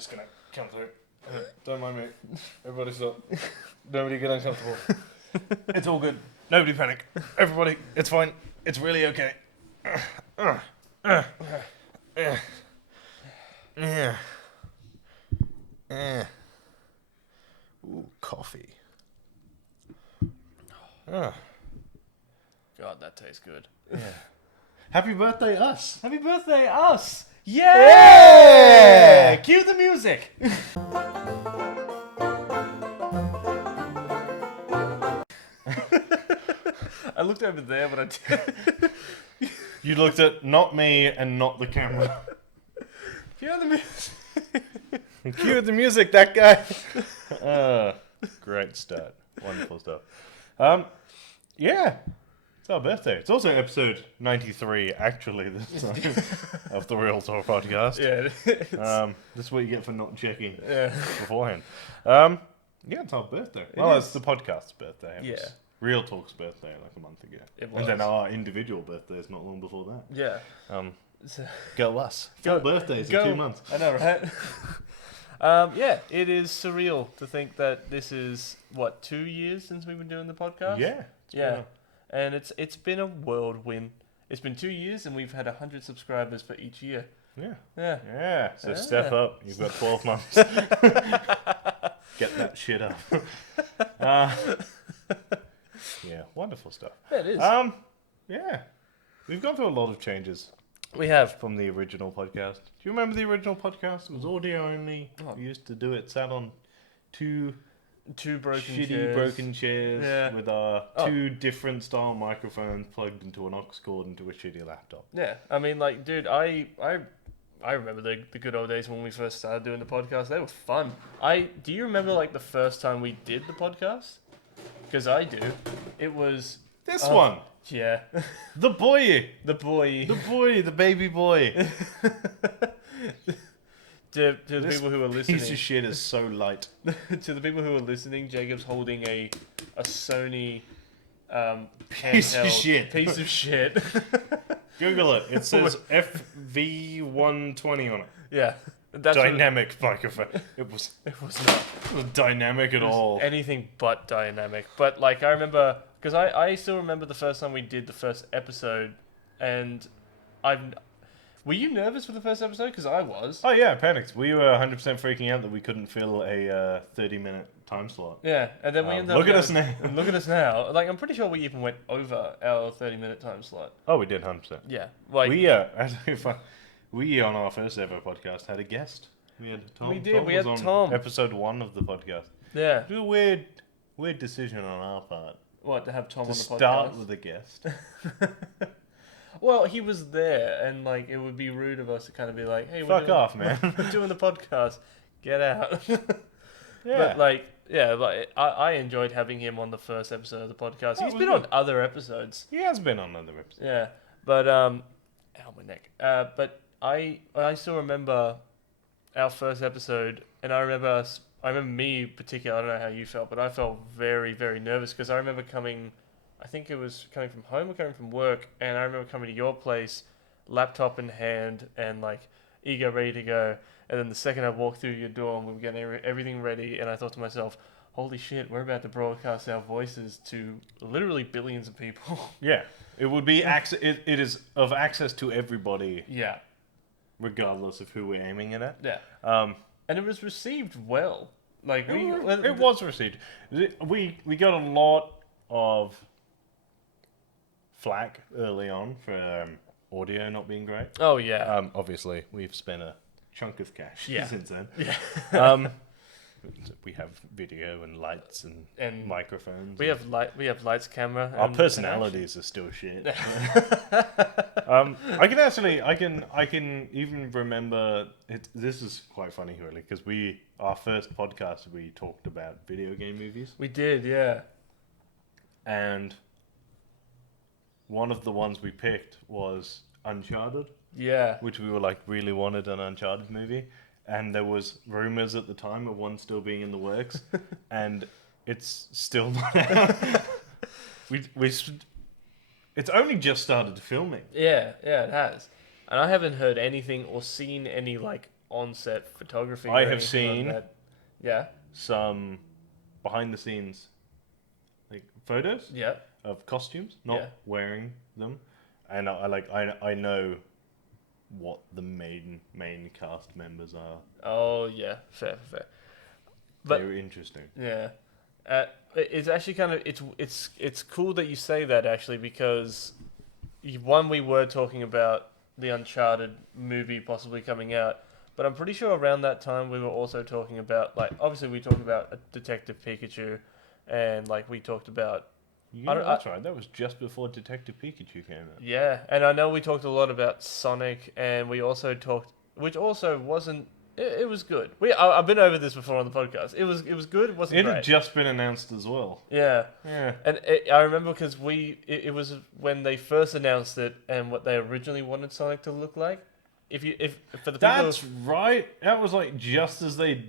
just gonna come through. Don't mind me. Everybody stop. Nobody get uncomfortable. It's all good. Nobody panic. Everybody, it's fine. It's really okay. Ooh, coffee. God, that tastes good. Yeah. Happy birthday, us. Happy birthday, us! Yeah! Cue the music! I looked over there, but I did. You looked at not me and not the camera. Cue the music. Cue the music, that guy. Great start. Wonderful stuff. Yeah. It's our birthday. It's also episode 93, actually, this time, of the Real Talk podcast. Yeah, this is what you get for not checking yeah. beforehand. Yeah, it's our birthday. Well, is. it's the podcast's birthday. It was Real Talk's birthday like a month ago. It was. And then our individual birthdays not long before that. Yeah. Go us. Go- 4 birthdays go- in 2 months. I know, right? Yeah, it is surreal to think that this is, 2 years since we've been doing the podcast? Yeah. Yeah. And it's been a whirlwind. It's been 2 years and we've had 100 subscribers for each year. Yeah. Yeah. Yeah. So step up. You've got 12 months. Get that shit up. Yeah. Wonderful stuff. Yeah, it is. Yeah. We've gone through a lot of changes We have. from the original podcast. Do you remember the original podcast? It was audio only. Oh. We used to do it sat on two Broken shitty chairs. broken chairs Yeah. with our 2 different style microphones plugged into an aux cord into a shitty laptop. Yeah, I mean, like, dude, I remember the good old days when we first started doing the podcast. They were fun. Do you remember, like, the first time we did the podcast? Because I do. It was... This one! Yeah. The boy! The boy. The baby boy! To the This people who are listening... Piece of shit is so light. To the people who are listening, Jacob's holding a Sony Piece of handheld shit. Piece of shit. Google it. It says FV120 on it. Yeah. That's what Dynamic microphone. It was it was not. dynamic at all. Anything but dynamic. But, like, I remember... Because I still remember the first time we did the first episode, and Were you nervous for the first episode? Because I was. Oh yeah, I panicked. We were 100% freaking out that we couldn't fill a 30-minute time slot. Yeah, and then we ended up... Look at us now. Look at us now. Like, I'm pretty sure we even went over our 30-minute time slot. Oh, we did 100%. Yeah. Like, we on our first ever podcast had a guest. We had Tom. We did, Tom we was had on Tom. Episode 1 of the podcast. yeah. It was a weird decision on our part What, to have Tom to on the podcast? start with a guest. Well, he was there, and, like, it would be rude of us to kind of be like, hey, Fuck off, man. we're doing the podcast. Get out. Yeah. But, like, yeah, like, I enjoyed having him on the first episode of the podcast. That He's was been good. on other episodes. He has been on other episodes. Yeah, but ow, my neck. But I still remember our first episode, and I remember me in particular. I don't know how you felt, but I felt very, very nervous because I remember I think it was coming from home or coming from work, and I remember coming to your place, laptop in hand, and like eager, ready to go. And then the second I walked through your door, and we were getting everything ready, and I thought to myself, holy shit, we're about to broadcast our voices to literally billions of people. Yeah. It would be it is of access to everybody, Yeah. regardless of who we're aiming it at. Yeah. Um, And it was received well. Like it was received. We got a lot of flack early on for audio not being great. Oh yeah. Obviously, we've spent a chunk of cash Yeah. since then. Yeah. We have video and lights and And microphones. we have lights, camera. Our and personalities are still shit. I can even remember it. This is quite funny, really, because our first podcast we talked about video game movies, We did, yeah. and one of the ones we picked was Uncharted, Yeah. which we were like really wanted an Uncharted movie, and there was rumors at the time of one still being in the works, and it's still not out. It's only just started filming. Yeah, it has. And I haven't heard anything or seen any like on-set photography. I or have anything like seen- that. Yeah. Some behind the scenes like photos Yeah. of costumes, not Yeah. wearing them, and I know what the main cast members are. Oh yeah. Fair. But They were interesting. yeah. It's actually kind of it's cool that you say that actually because one, we were talking about the Uncharted movie possibly coming out, but I'm pretty sure around that time we were also talking about, like, obviously we talked about Detective Pikachu, and like we talked about Yeah, that's right. That was just before Detective Pikachu came out. yeah, and I know we talked a lot about Sonic, and we also talked, which also wasn't. It was good. I've been over this before on the podcast. It was good. It wasn't It great. had just been announced as well. Yeah. Yeah. And I remember because it was when they first announced it and what they originally wanted Sonic to look like. If for the people, That's right. That was like just as they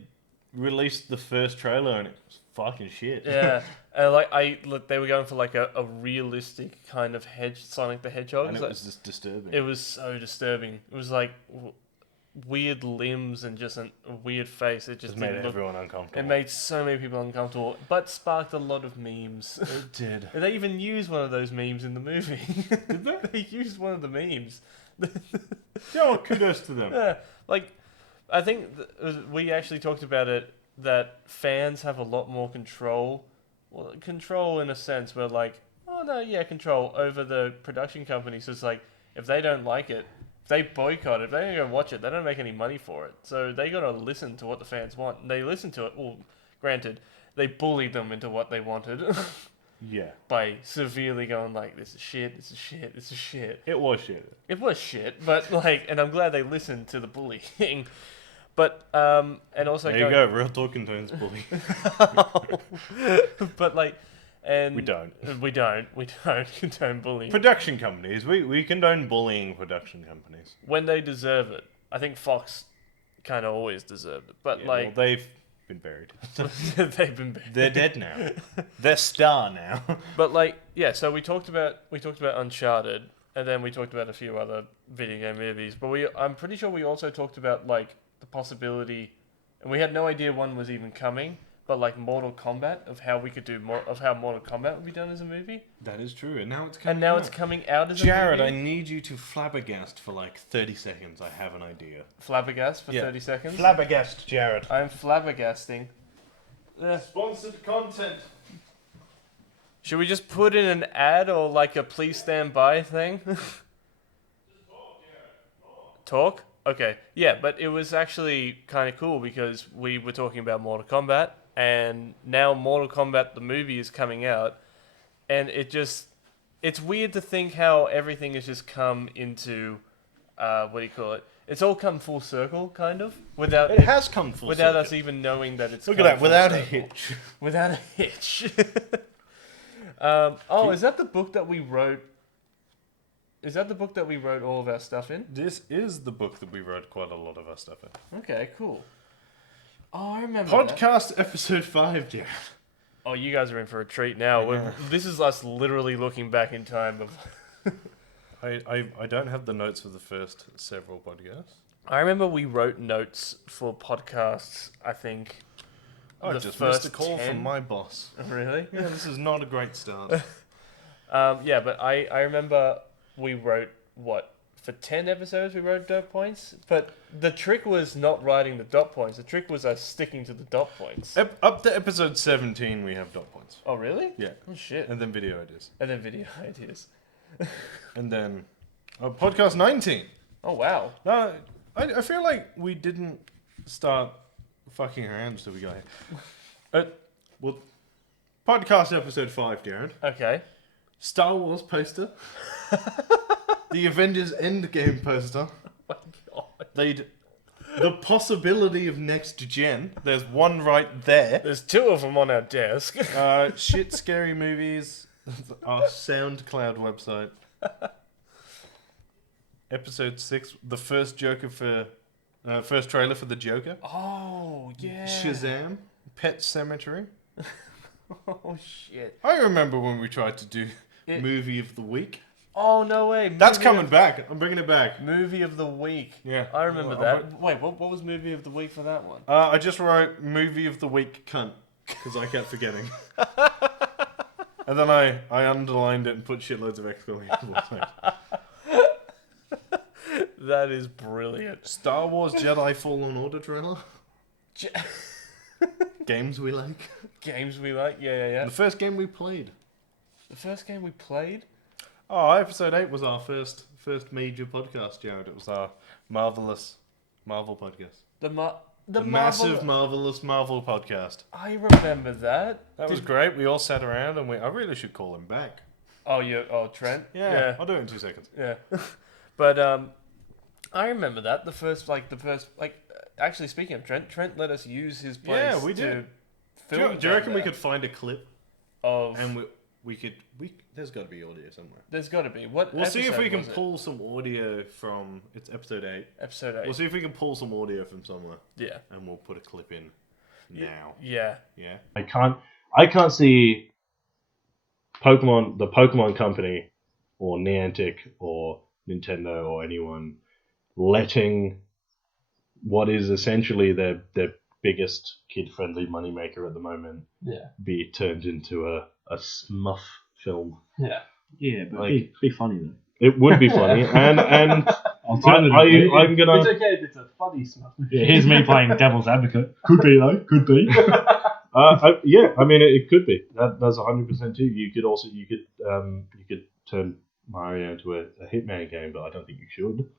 released the first trailer, and it was fucking shit. yeah, and like they were going for like a realistic kind of Sonic the Hedgehog. And it Like, was just disturbing. it was so disturbing. It was like weird limbs and just a weird face. It just made didn't look. everyone uncomfortable. It made so many people uncomfortable, but sparked a lot of memes. It did. And they even used one of those memes in the movie. Did they? They used one of the memes. Yeah, well, kudos to them. Yeah, like I think we actually talked about it that fans have a lot more control. Well, control in a sense where like, oh no, yeah, control over the production company. So it's like if they don't like it, if they boycott it, if they don't go watch it, they don't make any money for it. So they gotta listen to what the fans want. And they listen to it. Well, granted, they bullied them into what they wanted. Yeah. By severely going like, this is shit, this is shit, this is shit. It was shit. It was shit, but like, and I'm glad they listened to the bullying. But and also There you go. Real talking tones bully. but like, and We don't. we don't condone bullying Production companies. We condone bullying production companies. when they deserve it. I think Fox kind of always deserved it, but Yeah, like well, they've been buried. they've been buried. They're dead now. They're star now. But like, yeah, so we talked about Uncharted, and then we talked about a few other video game movies. But I'm pretty sure we also talked about like the possibility, and we had no idea one was even coming. But like Mortal Kombat, of how we could do more of how Mortal Kombat would be done as a movie, That is true, and now it's coming. and now out. it's coming out as Jarrod, a I movie. need you to flabbergast for like 30 seconds. I have an idea. Flabbergast for Yeah. 30 seconds. Flabbergast, Jarrod. I'm flabbergasting. Sponsored content. Should we just put in an ad or like a please stand by thing? Talk? Okay. Yeah, but it was actually kind of cool because we were talking about Mortal Kombat, and now Mortal Kombat the movie is coming out, and it's weird to think how everything has just come into, what do you call it? It's all come full circle, kind of, without It has come full without circle. us even knowing that it's Look come at that, full without a circle. hitch. Without a hitch. Is that the book that we wrote? Is that the book that we wrote all of our stuff in? This is the book that we wrote quite a lot of our stuff in. Okay, cool. Oh, I remember that. Podcast episode 5, Jarrod. Oh, you guys are in for a treat now. Yeah. This is us literally looking back in time. I don't have the notes for the first several podcasts. I remember we wrote notes for podcasts, I think. I the just first missed a call 10. from my boss. Really? Yeah, this is not a great start. Yeah, but I remember we wrote, what, for 10 episodes we wrote dot points? But the trick was not writing the dot points. The trick was us sticking to the dot points. Up to episode 17, we have dot points. Oh, really? Yeah. Oh, shit. And then video ideas. And then video ideas. And then podcast 19. Oh, wow. No, I feel like we didn't start fucking around until we got here. Well, podcast episode 5, Jarrod. Okay. Star Wars poster. The Avengers Endgame poster. Oh, my God. The possibility of next gen. There's one right there. There's 2 of them on our desk. Shit scary movies. Our SoundCloud website. Episode 6. The first first trailer for the Joker. Oh, yeah. Shazam. Pet Cemetery. Oh, shit. I remember when we tried to do It- movie of the week. Oh, no way. That's coming back. I'm bringing it back. Movie of the week. Yeah. I remember that. Wait, what was movie of the week for that one? I just wrote movie of the week cunt because I kept forgetting. And then I underlined it and put shitloads of exclamation points. That is brilliant. Star Wars Jedi Fallen Order trailer. Games we like. Games we like? Yeah. The first game we played. The first game we played? Oh, episode 8 was our first major podcast, Jarrod. It was our marvelous Marvel podcast. The massive, marvelous Marvel podcast. I remember that. That was great. We all sat around and I really should call him back. Oh, Trent? Yeah. I'll do it in 2 seconds. Yeah. But, I remember that. Actually, speaking of Trent let us use his place. Yeah, we did. Do you reckon we could find a clip of? And there's got to be audio somewhere. There's got to be. We'll see if we can pull some audio from. It's episode 8. Episode 8. We'll see if we can pull some audio from somewhere. Yeah. And we'll put a clip in now. Yeah. Yeah. I can't see the Pokemon company, or Niantic, or Nintendo, or anyone letting what is essentially their biggest kid-friendly moneymaker at the moment be turned into a smuff film. Yeah, but be funny though. It would be funny, and I'm gonna. It's okay if it's a funny smuff. Yeah, here's me playing devil's advocate. Could be though. Could be. I mean, it could be. That's 100% too. You could turn Mario into a Hitman game, but I don't think you should.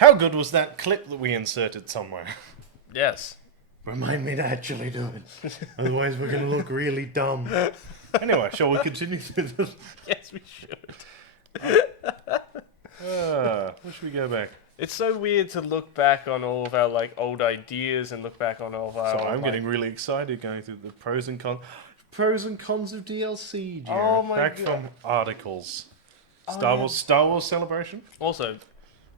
How good was that clip that we inserted somewhere? Yes. Remind me to actually do it. Otherwise we're going to look really dumb. Anyway, shall we continue through this? Yes, we should. Where should we go back? It's so weird to look back on all of our old ideas and look back on all of our... So I'm getting really excited going through the pros and cons of DLC, Jarrod. Oh my back God. from articles. Star Wars Celebration. Also,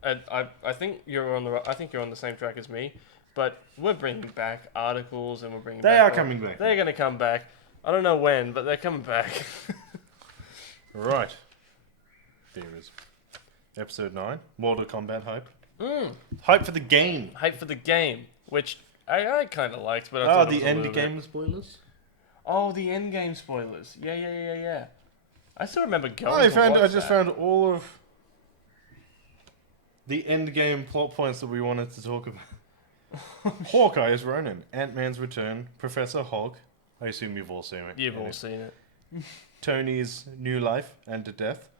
I think you're on the same track as me, but we're bringing back articles and we're bringing. They are coming back. They're going to come back. I don't know when, but they're coming back. Right. There is episode 9. Mortal Kombat hype. Hype for the game. Hype for the game, which I kind of liked, but I thought the end game spoilers. Oh, the end game spoilers. Yeah. I still remember going. I just found all of the end game plot points that we wanted to talk about. Hawkeye is Ronin. Ant-Man's return. Professor Hulk. I assume you've all seen it. You've all seen it. Tony's new life and to death.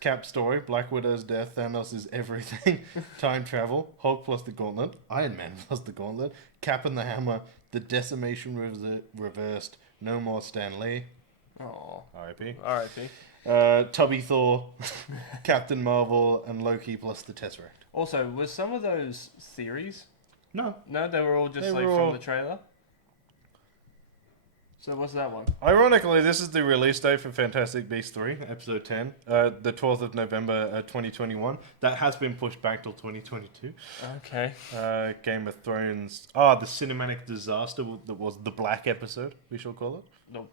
Cap story. Black Widow's death. Thanos is everything. Time travel. Hulk plus the Gauntlet. Iron Man plus the Gauntlet. Cap and the Hammer. The decimation reversed. No more Stan Lee. Oh, R.I.P. Tubby Thor, Captain Marvel, and Loki plus the Tesseract. Also, were some of those theories? No, they were all just from the trailer. So what's that one? Ironically, this is the release date for Fantastic Beasts 3, Episode 10, the 12th of November 2021. That has been pushed back till 2022. Okay. Game of Thrones. The cinematic disaster that was the Black episode, we shall call it. No.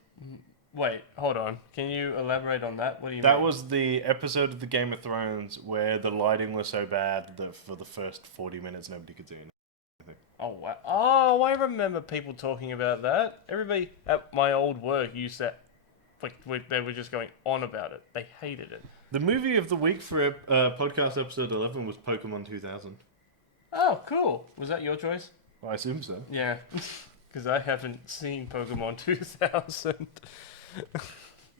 Wait, hold on. Can you elaborate on that? What do you mean? That was the episode of the Game of Thrones where the lighting was so bad that for the first 40 minutes nobody could see anything. Oh, wow. Oh, I remember people talking about that. Everybody at my old work used that. They were just going on about it. They hated it. The movie of the week for podcast episode 11 was Pokemon 2000. Oh, cool. Was that your choice? I assume so. Yeah. Because I haven't seen Pokemon 2000.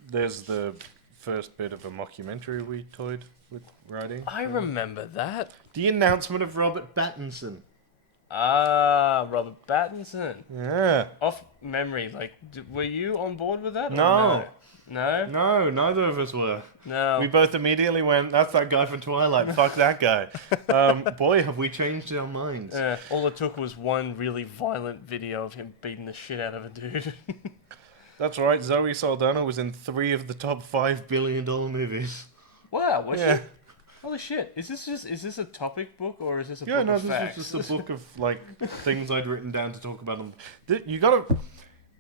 There's the first bit of a mockumentary we toyed with writing. I remember that. The announcement of Robert Pattinson. Robert Pattinson. Yeah. Off memory, were you on board with that? No. No? No, neither of us were. No. We both immediately went, that's that guy from Twilight. Fuck that guy. Boy, have we changed our minds. All it took was one really violent video of him beating the shit out of a dude. That's right. Zoe Saldana was in 3 of the top $5 billion movies. Wow, was she? Holy shit! Is this a topic book or is this a book of facts? This is just a book of things I'd written down to talk about them. You gotta.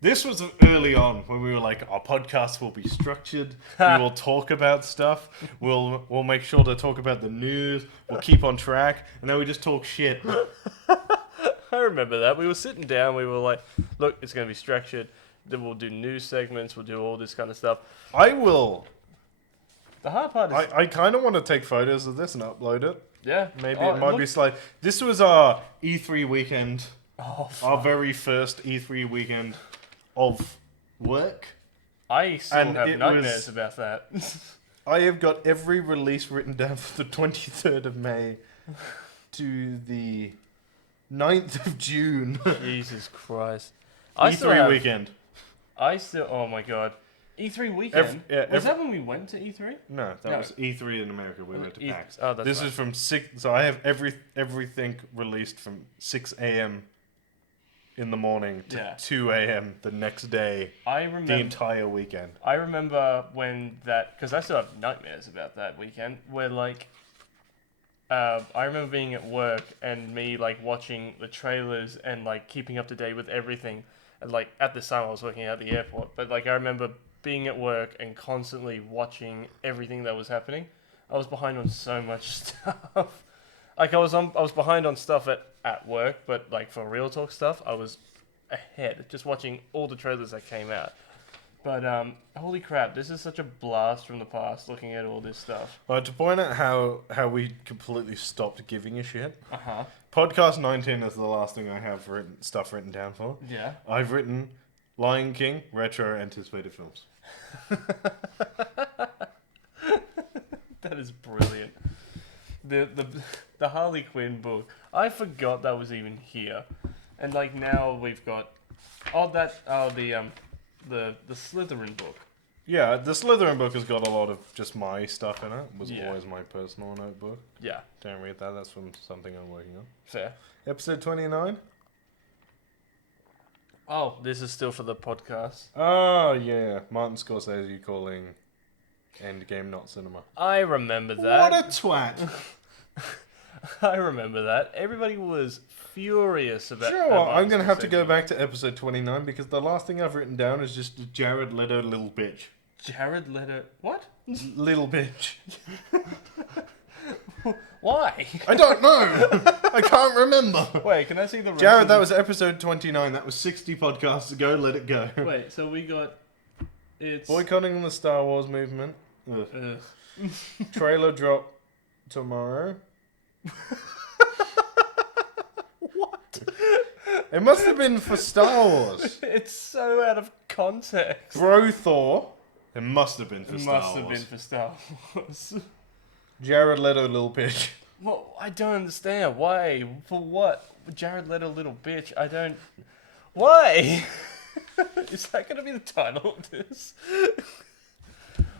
This was early on when we were like, our podcast will be structured. We will talk about stuff. We'll make sure to talk about the news. We'll keep on track. And then we just talk shit. I remember that. We were sitting down. We were like, look, it's going to be structured. Then we'll do news segments. We'll do all this kind of stuff. I will. The hard part is... I kind of want to take photos of this and upload it. Yeah. Maybe it might be slight. This was our E3 weekend. Oh, our very first E3 weekend of work. I still And have it nightmares was- about that. I have got every release written down from the 23rd of May to the 9th of June. Jesus Christ. E3 weekend. Oh my god. E3 weekend? Was that when we went to E3? No, that was E3 in America. We went to PAX. Oh, that's This right. is from 6... So I have everything released from 6 a.m. in the morning to 2 a.m. the next day. I remember the entire weekend. I remember when that, because I still have nightmares about that weekend, where like, I remember being at work and me like watching the trailers and like keeping up to date with everything. And like at the time I was working at the airport, but like I remember being at work and constantly watching everything that was happening. I was behind on so much stuff. Like I was behind on stuff at work, but like for Real Talk stuff, I was ahead, just watching all the trailers that came out. But holy crap, this is such a blast from the past looking at all this stuff. To point out how we completely stopped giving a shit. Uh-huh. Podcast 19 is the last thing I have written down for. Yeah. I've written Lion King, retro anticipated films. That is brilliant. The Harley Quinn book. I forgot that was even here. And like now we've got the Slytherin book. Yeah, the Slytherin book has got a lot of just my stuff in it. It was Yeah. always my personal notebook. Yeah. Don't read that. That's from something I'm working on. Fair. Episode 29? Oh, this is still for the podcast. Oh, yeah. Martin Scorsese calling Endgame not cinema. I remember that. What a twat. I remember that. Everybody was furious about. Do you know what? about I'm going to have to go Scorsese. back to episode 29 because the last thing I've written down is just Jared Leto little bitch. Jared Leto. What? Little bitch. Why? I don't know. I can't remember. Wait, can I see the rest Jared, of that the- was episode 29. That was 60 podcasts ago. Let it go. Wait, so we got. It's. Boycotting the Star Wars movement. Ugh. Ugh. Trailer drop tomorrow. What? It must have been for Star Wars. It's so out of context. Bro Thor. It must have been for It Star must have Wars. been for Star Wars. Jared Leto, little bitch. Well, I don't understand. Why? For what? Jared Leto, little bitch. I don't. Why? Is that going to be the title of this?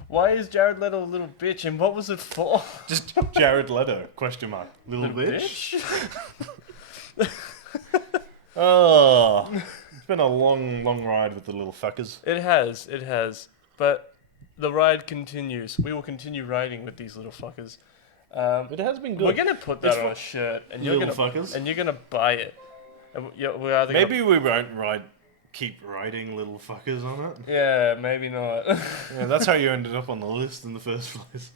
Why is Jared Leto a little bitch, and what was it for? Just Jared Leto, question mark. Little bitch? Oh. It's been a long, long ride with the little fuckers. It has. But the ride continues. We will continue riding with these little fuckers. It has been good. We're gonna put that It's on a shirt, and you're little gonna fuckers. and you're gonna buy it. And we're either Maybe we won't keep writing little fuckers on it. yeah, maybe not. Yeah, that's how you ended up on the list in the first place.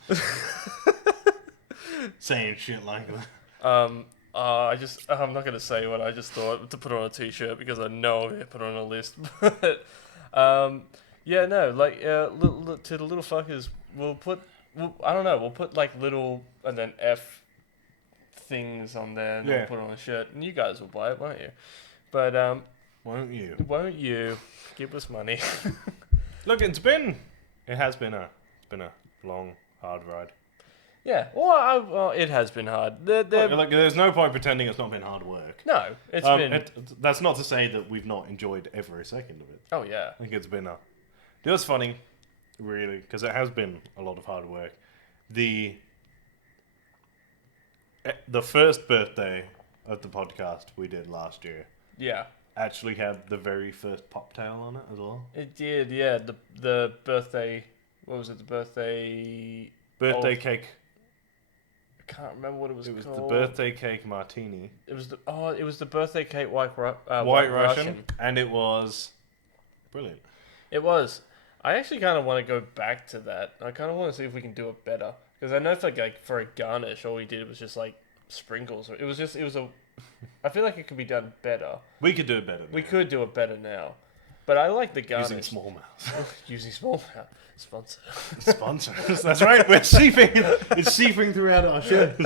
Saying shit like that. I'm not gonna say what I just thought to put on a t-shirt because I know I'm gonna put it on a list. But yeah, no, like to the little fuckers, we'll put like little and then F things on there and Yeah. we'll put it on a shirt, and you guys will buy it, won't you? But Won't you? won't you give us money? Look, it has been a long, hard ride. Yeah, well, it has been hard. Look, there's no point pretending it's not been hard work. No, it's been. That's not to say that we've not enjoyed every second of it. Oh yeah. I think it's been it was funny, really, because it has been a lot of hard work. The first birthday of the podcast we did last year Yeah. actually had the very first pop tail on it as well. It did, yeah. The birthday. What was it? The birthday. Birthday Oh. cake. I can't remember what it was. It was called. the birthday cake martini. It was the birthday cake White White Russian. And it was brilliant. It was. I actually kind of want to go back to that. I kind of want to see if we can do it better. Because I know for a garnish, all we did was just like sprinkles. It was a. I feel like it could be done better. We could do it better. We could do it better now. But I like the garnish. Using smallmouth. Using smallmouth. Sponsor. Sponsors. That's right. We're seeping. It's seeping throughout our shows.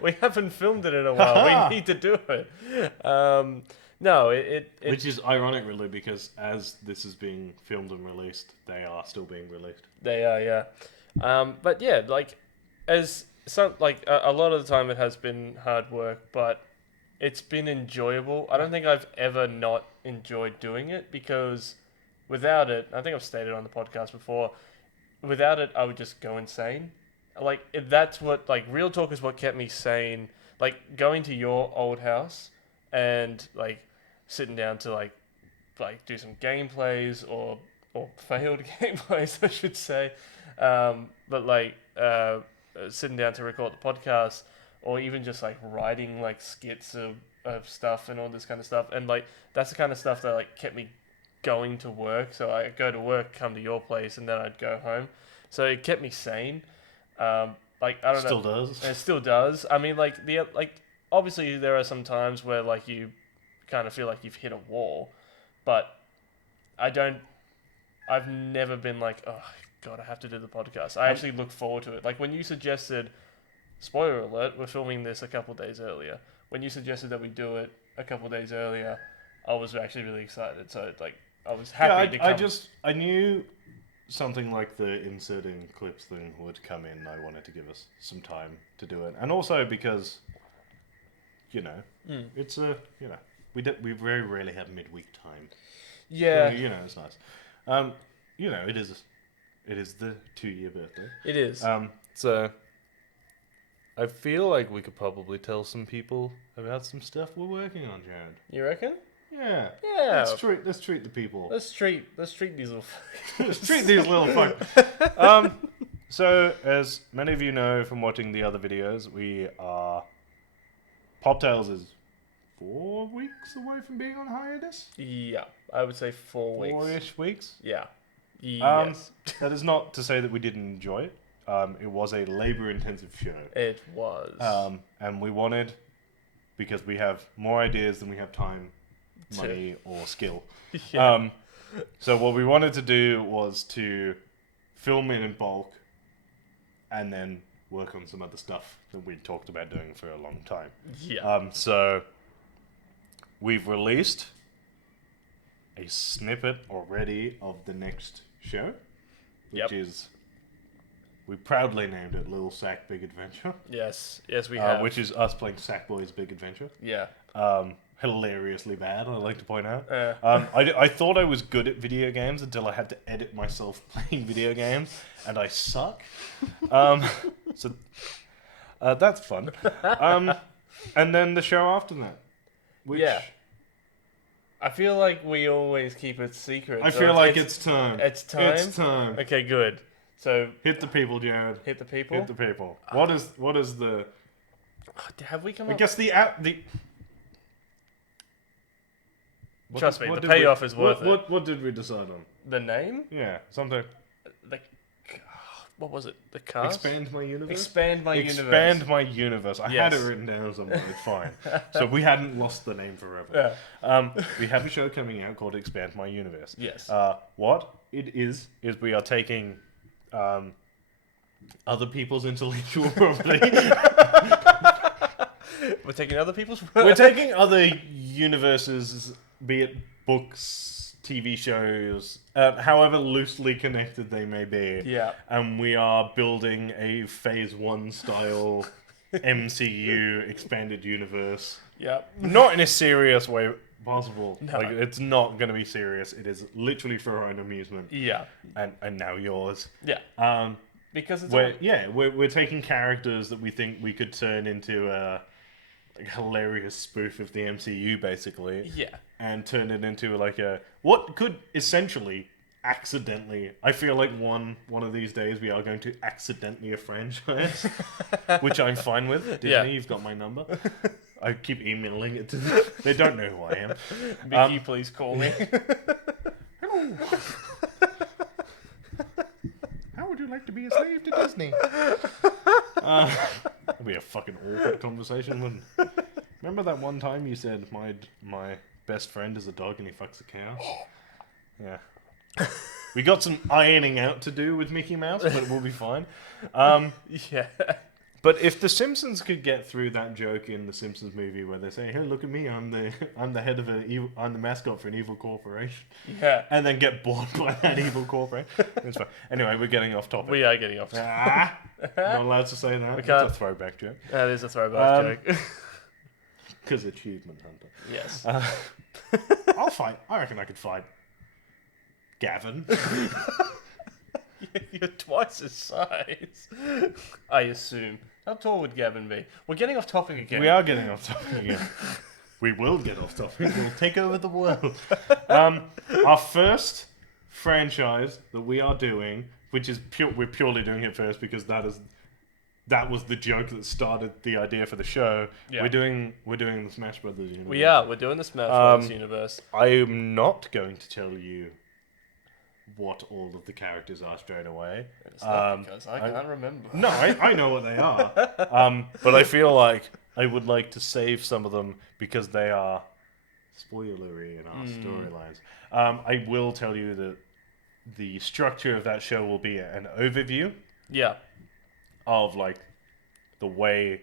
We haven't filmed it in a while. We need to do it. No, it Which is ironic, really, because as this is being filmed and released, they are still being released. They are, yeah. But yeah, like as some like a lot of the time, it has been hard work, but it's been enjoyable. I don't think I've ever not enjoyed doing it because without it, I think I've stated on the podcast before, without it, I would just go insane. Like that's what like Real Talk is what kept me sane. Like going to your old house and like sitting down to like do some gameplays or failed gameplays, I should say. But like sitting down to record the podcast, or even just like writing like skits of stuff and all this kind of stuff. And like that's the kind of stuff that like kept me going to work. So I go to work, come to your place, and then I'd go home. So it kept me sane. Like I don't know. Still does. It still does. I mean, like obviously there are some times where like you kind of feel like you've hit a wall, but I've never been like, oh god, I have to do the podcast. I actually look forward to it. Like when you suggested, spoiler alert, we're filming this a couple of days earlier. When you suggested that we do it a couple of days earlier, I was actually really excited. So like I was happy to come. I knew something like the inserting clips thing would come in. I wanted to give us some time to do it, and also because, it's we very rarely have midweek time. Yeah, so, it's nice. It is the 2-year birthday. It is. So I feel like we could probably tell some people about some stuff we're working on, Jarrod. You reckon? Yeah. Yeah. Let's treat the people. Let's treat these little Let's treat these little fuckers. So as many of you know from watching the other videos, we are Poptails is 4 weeks away from being on hiatus. Yeah, I would say 4 weeks. 4-ish weeks. Yeah. Yes. That is not to say that we didn't enjoy it. It was a labor-intensive show. It was. And we wanted, because we have more ideas than we have time, money, or skill. Yeah. So what we wanted to do was to film it in bulk and then work on some other stuff that we'd talked about doing for a long time. Yeah. So we've released a snippet already of the next show, which is, we proudly named it Little Sack Big Adventure. Yes, we have. Which is us playing Sackboy's Big Adventure. Yeah. Hilariously bad, I'd like to point out. Yeah. I thought I was good at video games until I had to edit myself playing video games, and I suck. So that's fun. And then the show after that. Which I feel like we always keep it secret. I feel like it's time. It's time? It's time. Okay, good. So hit the people, Jarrod. Hit the people? Hit the people. What is the... Have we come I up... guess the... Trust me, the payoff is worth it. What did we decide on? The name? Yeah, something. What was it? The cast? Expand my universe? Expand my universe. Expand my universe. I had Yes. it written down somewhere. It's fine. So we hadn't lost the name forever. Yeah. We have a show coming out called Expand My Universe. Yes. What it is we are taking other people's intellectual property. We're taking other people's... We're taking other universes, be it books, TV shows, however loosely connected they may be. Yeah. And we are building a Phase 1 style MCU expanded universe. Yeah. Not in a serious way possible. No. Like, it's not going to be serious. It is literally for our own amusement. Yeah. And now yours. Yeah. Because it's we're taking characters that we think we could turn into a hilarious spoof of the MCU, basically. Yeah. And turn it into like what could essentially accidentally, I feel like one of these days we are going to accidentally a franchise, which I'm fine with. Disney, Yeah. you've got my number. I keep emailing it to them. They don't know who I am. Mickey, please call me. Hello, How would you like to be a slave to Disney? It'd be a fucking awkward conversation, wouldn't it? Remember that one time you said my best friend is a dog and he fucks a cow? Yeah. We got some ironing out to do with Mickey Mouse, but we'll be fine. Yeah. But if The Simpsons could get through that joke in the Simpsons movie where they say, "Hey, look at me! I'm the head of I'm the mascot for an evil corporation," Yeah. and then get bored by that evil corporation, it's fine. Anyway, we're getting off topic. We are getting off. Not allowed to say that. can't. It's a throwback joke. That is a throwback joke. Because achievement hunter. Yes. I'll fight. I reckon I could fight Gavin. You're twice his size. I assume. How tall would Gavin be? We're getting off topic again. We are getting off topic again. We will get off topic. We'll take over the world. Our first franchise that we are doing, which is we're purely doing it first because that was the joke that started the idea for the show. Yeah. We're doing the Smash Brothers universe. We are. We're doing the Smash Brothers universe. I am not going to tell you what all of the characters are straight away. It's not because I can't remember. No, I know what they are. But I feel like I would like to save some of them because they are spoilery in our storylines. I will tell you that the structure of that show will be an overview Yeah. of like the way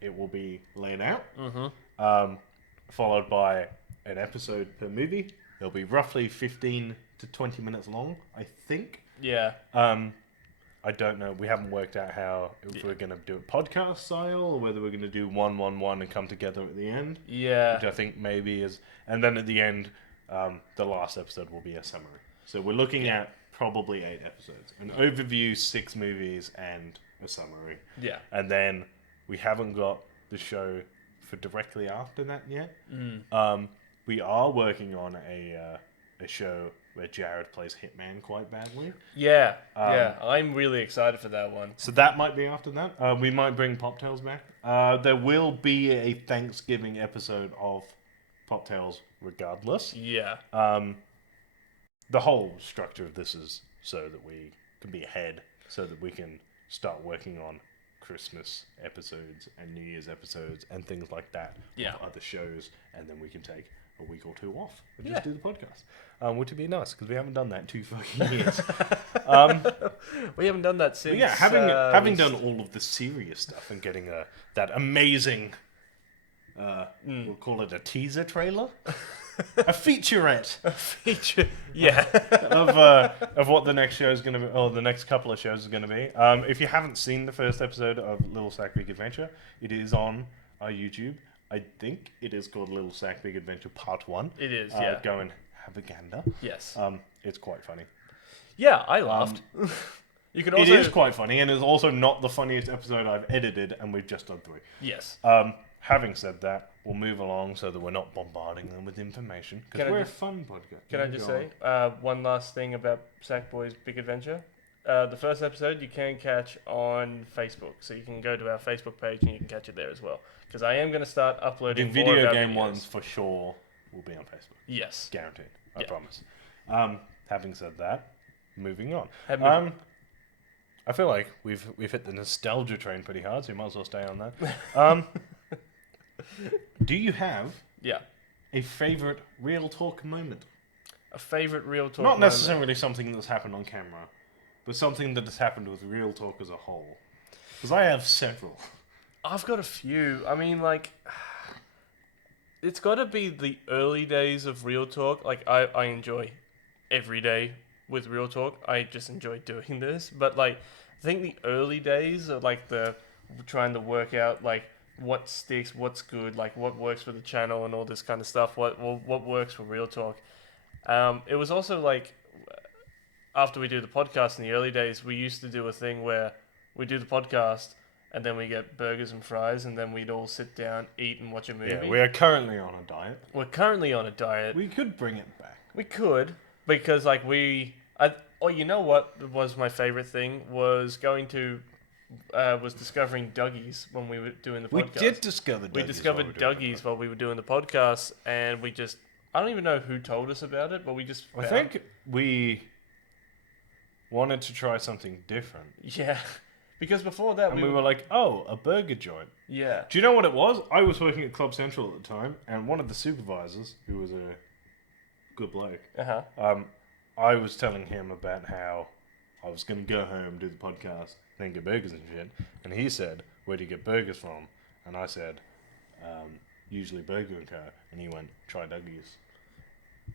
it will be laid out, followed by an episode per movie. They'll be roughly 15 to 20 minutes long, I think. Yeah. I don't know. We haven't worked out how if we're going to do it podcast style or whether we're going to do 1-1-1 and come together at the end. Yeah. Which I think maybe is, and then at the end, the last episode will be a summary. So we're looking at probably 8 episodes, an overview, 6 movies, and a summary. Yeah. And then we haven't got the show for directly after that yet. We are working on a show where Jarrod plays Hitman quite badly. Yeah. Yeah. I'm really excited for that one. So that might be after that. We might bring Pop Tales back. There will be a Thanksgiving episode of Pop Tales regardless. Yeah. The whole structure of this is so that we can be ahead, so that we can start working on Christmas episodes and New Year's episodes and things like that. Yeah. Of other shows, and then we can take a week or 2 off and just do the podcast. Which would be nice because we haven't done that in 2 fucking years. We haven't done that since. But yeah, having done all of the serious stuff and getting that amazing, we'll call it a teaser trailer, a featurette, feature. Yeah. of what the next show is going to be, or the next couple of shows is going to be. If you haven't seen the first episode of Little Sack Big Adventure, it is on our YouTube. I think it is called Little Sack Big Adventure Part 1. It is, yeah. Go and have a gander. Yes. It's quite funny. Yeah, I laughed. You can also. It is quite funny, and it's also not the funniest episode I've edited, and we've just done 3. Yes. Having said that, we'll move along so that we're not bombarding them with information, because we're a fun podcast. Can I just say one last thing about Sackboy's Big Adventure? The first episode you can catch on Facebook, so you can go to our Facebook page and you can catch it there as well. Because I am going to start uploading The more video of our game videos. ones for sure will be on Facebook. Yes. Guaranteed. I Yeah. promise. Having said that, moving on. Have I feel like we've hit the nostalgia train pretty hard, so we might as well stay on that. Do you have a favorite real talk moment? a favorite real talk Not moment? necessarily something that's happened on camera, but something that has happened with real talk as a whole. Because I have several. I've got a few. I mean, like, it's got to be the early days of Real Talk. Like, I enjoy every day with Real Talk. I just enjoy doing this. But, like, I think the early days are, like, the trying to work out, like, what sticks, what's good, like, what works for the channel and all this kind of stuff. What works for Real Talk. It was also, like, after we do the podcast in the early days, we used to do a thing where we do the podcast and then we get burgers and fries, and then we'd all sit down, eat, and watch a movie. Yeah, we are currently on a diet. We're currently on a diet. We could bring it back. We could, because like you know what was my favorite thing was discovering Dougie's when we were doing the podcast. We did discover Dougie's. We discovered Dougie's while we were doing the podcast, and we just I don't even know who told us about it, but we just I found- think we wanted to try something different. Yeah. Because before that, And we were like, oh, a burger joint. Yeah. Do you know what it was? I was working at Club Central at the time, and one of the supervisors, who was a good bloke, I was telling him about how I was going to go home, do the podcast, then get burgers and shit. And he said, where do you get burgers from? And I said, usually Burger & Co. And he went, try Dougie's.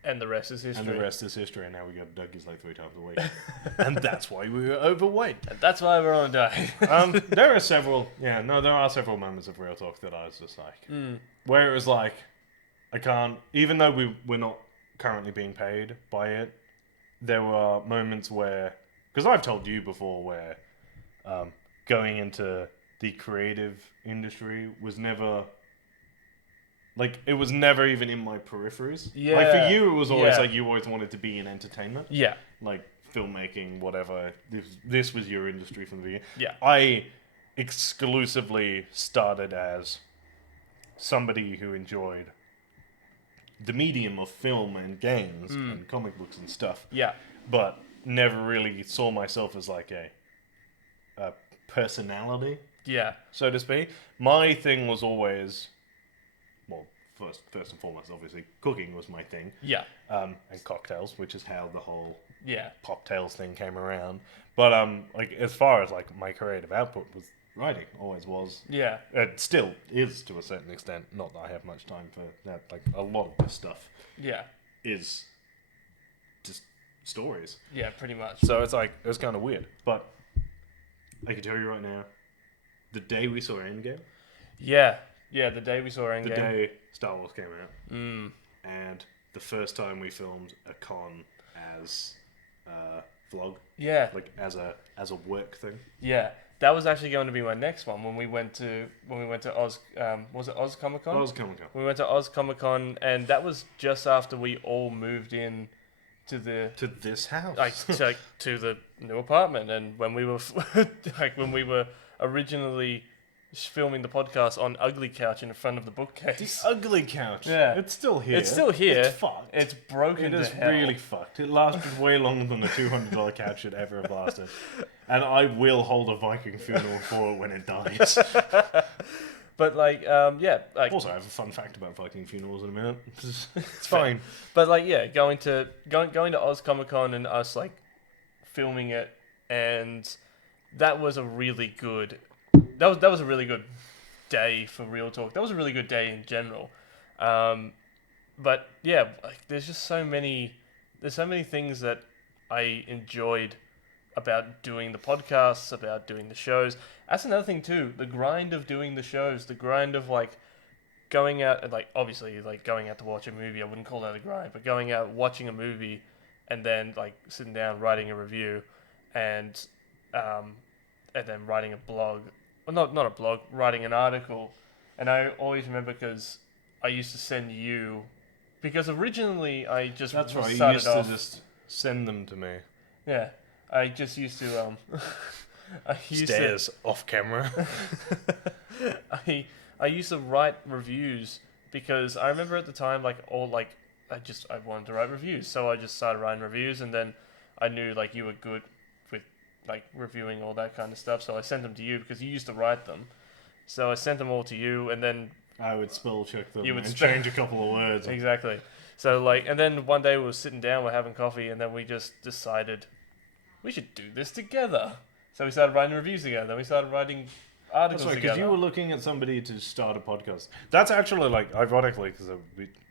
And the rest is history. And the rest is history, and now we go to Dougie's like 3 times a week. And that's why we were overweight. And that's why we're on a diet. There are several moments of Real Talk that I was just like, where it was like, I can't, even though we're not currently being paid by it, there were moments where, because I've told you before, where going into the creative industry was never, like, it was never even in my peripheries. Yeah. Like, for you, it was always Yeah. like, you always wanted to be in entertainment. Yeah. Like, filmmaking, whatever. This was your industry from the beginning. Yeah. I exclusively started as somebody who enjoyed the medium of film and games and comic books and stuff. Yeah. But never really saw myself as like a personality, Yeah. so to speak. My thing was always, well, first and foremost, obviously, cooking was my thing. Yeah. And cocktails, which is how the whole Yeah. Poptails thing came around. But like, as far as like my creative output was writing, always was. Yeah. It still is to a certain extent. Not that I have much time for that. Like, a lot of this stuff Yeah. is just stories. Yeah, pretty much. So it's like, it was kind of weird. But I can tell you right now, the day we saw Endgame, Yeah. Yeah, the day we saw the Endgame. day Star Wars came out, Mm. and the first time we filmed a con as a vlog, Yeah. like as a work thing. Yeah. That was actually going to be my next one when we went to Oz. Was it Oz Comic Con? That was Comic Con. We went to Oz Comic Con, and that was just after we all moved in to the To this house. to the new apartment, and when we were when we were originally filming the podcast on ugly couch in front of the bookcase. The ugly couch. Yeah. It's still here. It's still here. It's fucked. It's broken It to is hell. really fucked. It lasted way longer than a $200 couch should ever have lasted. And I will hold a Viking funeral for it when it dies. But like, yeah, like, Also, I have a fun fact about Viking funerals in a minute. It's fine. but like, yeah, going to Oz Comic Con and us like filming it, and that was a really good. That was a really good day for Real Talk. That was a really good day in general. But yeah, like, there's so many things that I enjoyed about doing the podcasts, about doing the shows. That's another thing too. The grind of doing the shows, the grind of like going out and like, obviously, like going out to watch a movie. I wouldn't call that a grind, but going out watching a movie and then like sitting down writing a review and then writing a blog. Well, not a blog, writing an article. And I always remember because I used to send you, because originally I just That's right. You started used off, to just send them to me. yeah, I just used to I used Stairs off camera. I used to write reviews because I remember at the time I wanted to write reviews, so I just started writing reviews, and then I knew like you were good with like reviewing all that kind of stuff, so I sent them to you because you used to write them. So I sent them all to you, and then I would spell check them You would and spell- change a couple of words. exactly. So like, and then one day we were sitting down, we're having coffee, and then we just decided we should do this together. So we started writing reviews together. Then we started writing articles That's right, because together. you were looking at somebody to start a podcast. That's actually, like, ironically, because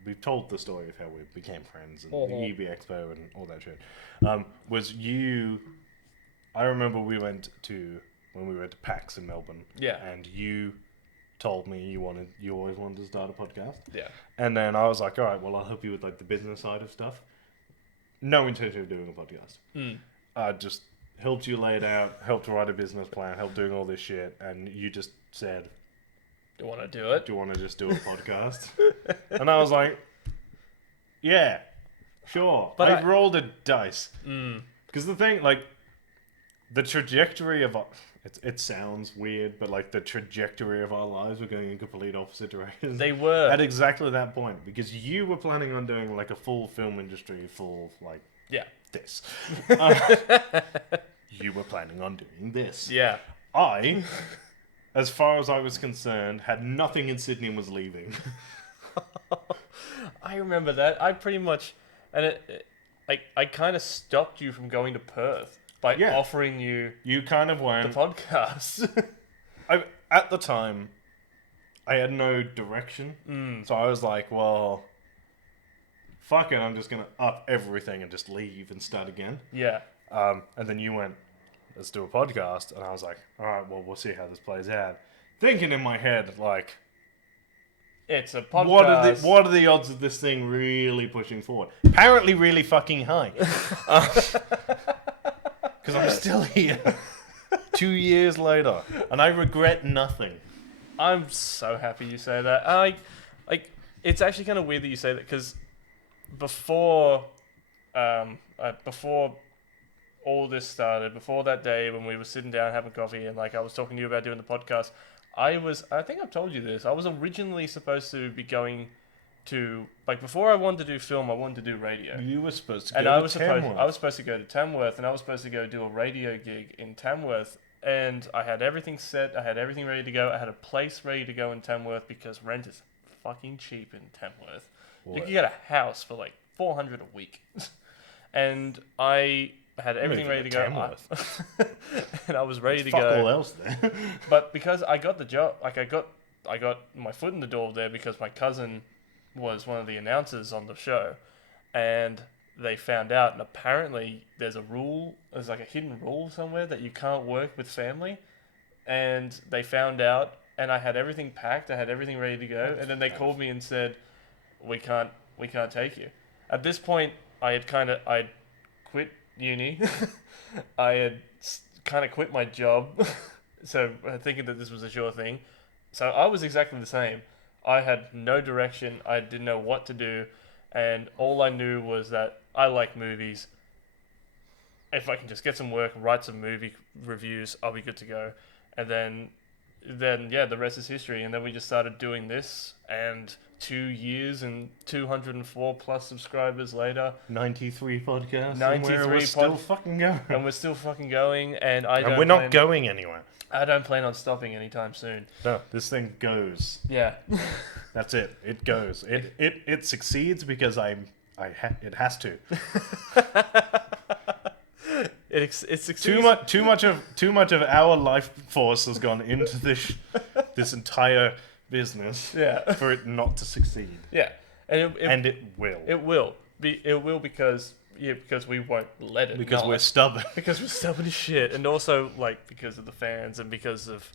we've told the story of how we became friends and the EB Expo and all that shit. Was you... I remember when we went to PAX in Melbourne. Yeah. And you told me you always wanted to start a podcast. Yeah. And then I was like, all right, well, I'll help you with, like, the business side of stuff. No intention of doing a podcast. Just helped you lay it out, helped write a business plan, helped doing all this shit, and you just said, Do you want to do it? do you want to just do a podcast? And I was like, yeah, sure. But I I- rolled a dice. Because the thing, like, the trajectory of it sounds weird, but like the trajectory of our lives were going in complete opposite directions. They were. At exactly that point, because you were planning on doing like a full film industry, like Yeah. this. You were planning on doing this. Yeah. I, as far as I was concerned, had nothing in Sydney and was leaving. I remember that. I pretty much, and I kind of stopped you from going to Perth by offering you You kind of the went. podcast. At the time, I had no direction, so I was like, well, fuck it, I'm just gonna up everything and just leave and start again. Yeah. And then you went, let's do a podcast, and I was like, all right, well, we'll see how this plays out. Thinking in my head, like, It's a podcast. what are the odds of this thing really pushing forward? Apparently, really fucking high. Because I'm still here 2 years later, and I regret nothing. I'm so happy you say that. It's actually kind of weird that you say that because before all this started, before that day when we were sitting down having coffee and like I was talking to you about doing the podcast, I think I've told you this. I was originally supposed to be going to, like, before I wanted to do film, I wanted to do radio. You were supposed to go And to I was Tamworth. supposed to go to Tamworth, and I was supposed to go do a radio gig in Tamworth. And I had everything set. I had everything ready to go. I had a place ready to go in Tamworth because rent is fucking cheap in Tamworth. You can get a house for like $400 a week. And I had everything ready to go. And I was ready to Fuck go. all else there. But because I got the job, like I got my foot in the door there because my cousin was one of the announcers on the show, and they found out, and apparently there's like a hidden rule somewhere that you can't work with family, and they found out, and I had everything packed, I had everything ready to go, and then they called me and said, we can't take you. At this point, I'd quit uni, I had kind of quit my job, so thinking that this was a sure thing, so I was exactly the same. I had no direction, I didn't know what to do, and all I knew was that I like movies. If I can just get some work, write some movie reviews, I'll be good to go. And then yeah, the rest is history. And then we just started doing this, and 2 years and 204 plus subscribers later, 93 podcasts. 93 we're still fucking going. and we're still fucking going. And We're not going anywhere. I don't plan on stopping anytime soon. No, this thing goes. Yeah. That's it. It goes. It succeeds because it has to. It succeeds. Too much of our life force has gone into this entire business. Yeah. For it not to succeed. Yeah. And it will. It will. It will because we won't let it. Because not. we're stubborn. Because we're stubborn as shit, and also like because of the fans and because of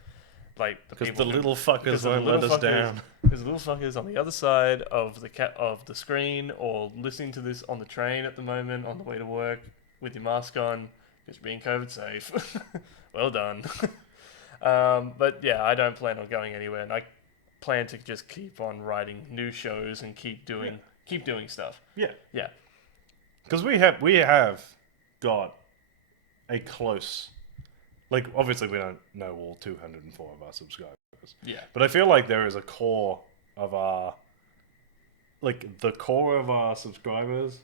like because the little fuckers won't let us down. Because the little fuckers on the other side of the screen, or listening to this on the train at the moment on the way to work with your mask on, because being COVID safe. Well done. But yeah, I don't plan on going anywhere, and I plan to just keep on writing new shows and keep doing stuff. Yeah. Yeah. Because we have got a close, like, obviously we don't know all 204 of our subscribers. Yeah. But I feel like there is a core of the core of our subscribers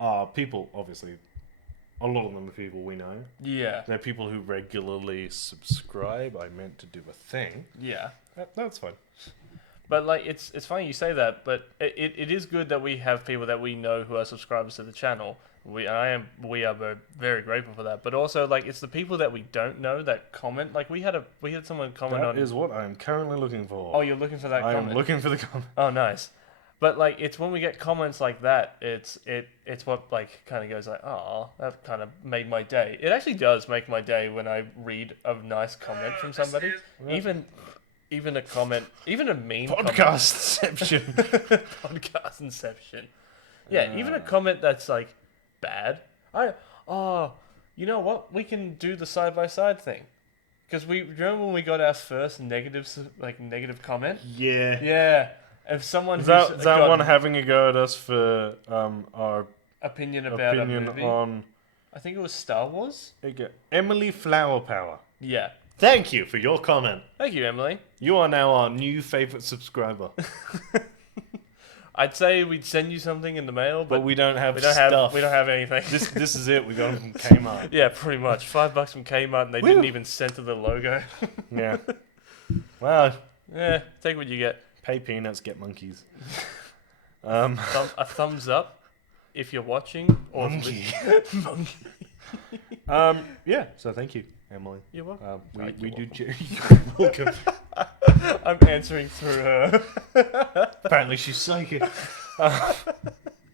are people, obviously, a lot of them are people we know. Yeah. They're people who regularly subscribe. I meant to do a thing. Yeah. That's fine. But like it's funny you say that, but it is good that we have people that we know who are subscribers to the channel. We are very grateful for that. But also like it's the people that we don't know that comment. Like we had someone comment on. That is what I'm currently looking for. Oh, you're looking for that comment. I'm looking for the comment. Oh, nice. But like it's when we get comments like that, it's what like kind of goes like, oh, that kind of made my day. It actually does make my day when I read a nice comment from somebody, even a comment, even a mean Podcastception. Podcast inception. Yeah, even a comment that's like bad. You know what? We can do the side by side thing. Because remember when we got our first negative comment? Yeah. Yeah. If someone Is that one having a go at us for our opinion about a movie? on, I think it was Star Wars. Emily Flower Power. Yeah. Thank you for your comment. Thank you, Emily. You are now our new favorite subscriber. I'd say we'd send you something in the mail, But but we don't have we don't stuff. have anything. This is it. We got them from Kmart. Yeah, pretty much. $5 from Kmart, and they didn't even center the logo. Yeah. Well, Yeah, take what you get. pay peanuts, get monkeys. A thumbs up if you're watching. Or Monkey. Monkey. Yeah. So thank you, Emily. You're welcome. We You're do. Welcome. I'm answering through her. Apparently she's psychic.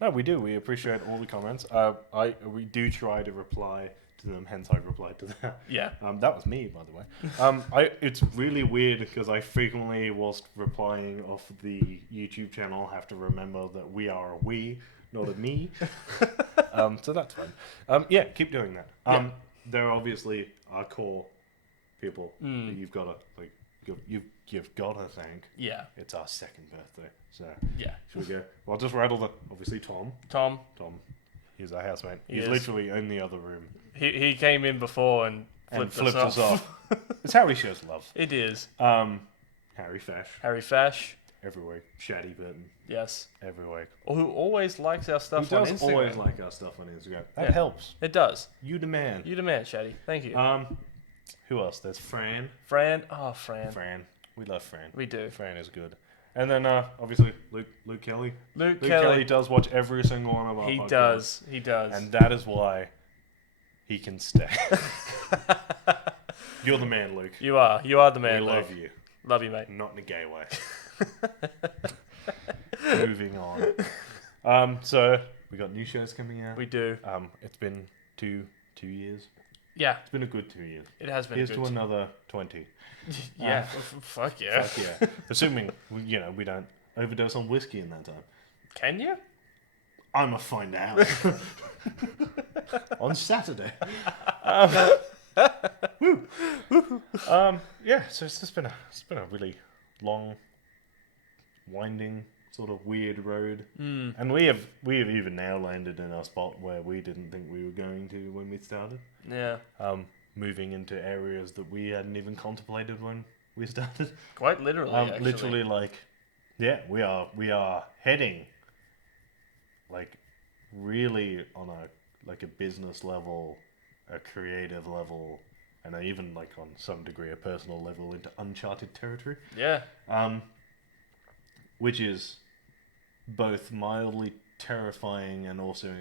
No, we do. We appreciate all the comments. We do try to reply to them. Hence, I replied to that. Yeah. That was me, by the way. It's really weird because I frequently, whilst replying off the YouTube channel, have to remember that we are a we, not a me. So that's fine. Yeah, keep doing that. Yeah. There obviously are core people Mm. that you've got to like. You've got to thank. Yeah. It's our second birthday, so Yeah. should we go? Well, I'll just rattle the obviously Tom. Tom, He's our housemate. He He's is. literally in the other room he came in before and flipped us off. It's how he shows love. It is. Harry Fash Harry Fash. every week. Shaddy Burton Yes. every week. Who always likes our He stuff on does Instagram. always like our stuff on Instagram. That Yeah. helps. It does. You the man. You the man, Shaddy. Thank you. Who else? There's Fran. Fran. Oh, Fran. Fran. We love Fran. We do. Fran is good. And then obviously Luke Kelly. Luke Kelly Kelly. does watch every single one of our He podcasts. does. He does. And that is why he can stay. You're the man, Luke. You are. You are the man, We Luke. love you. Love you, mate. Not in a gay way. Moving on. So we got new shows coming out. We do. It's been two years. Yeah, It's been a good 2 years. it has been Here's good. to another 20. Yeah. Fuck yeah. Fuck yeah. Assuming we don't overdose on whiskey in that time. Can you? I'ma find out on Saturday. Woo. Yeah. So it's just been a really long, winding, sort of weird road, and we have even now landed in a spot where we didn't think we were going to when we started. Yeah. Moving into areas that we hadn't even contemplated when we started. Quite literally. Actually. Literally, like, yeah, we are heading, like, really on a business level, a creative level, and even like on some degree a personal level into uncharted territory. Yeah. Which is both mildly terrifying and also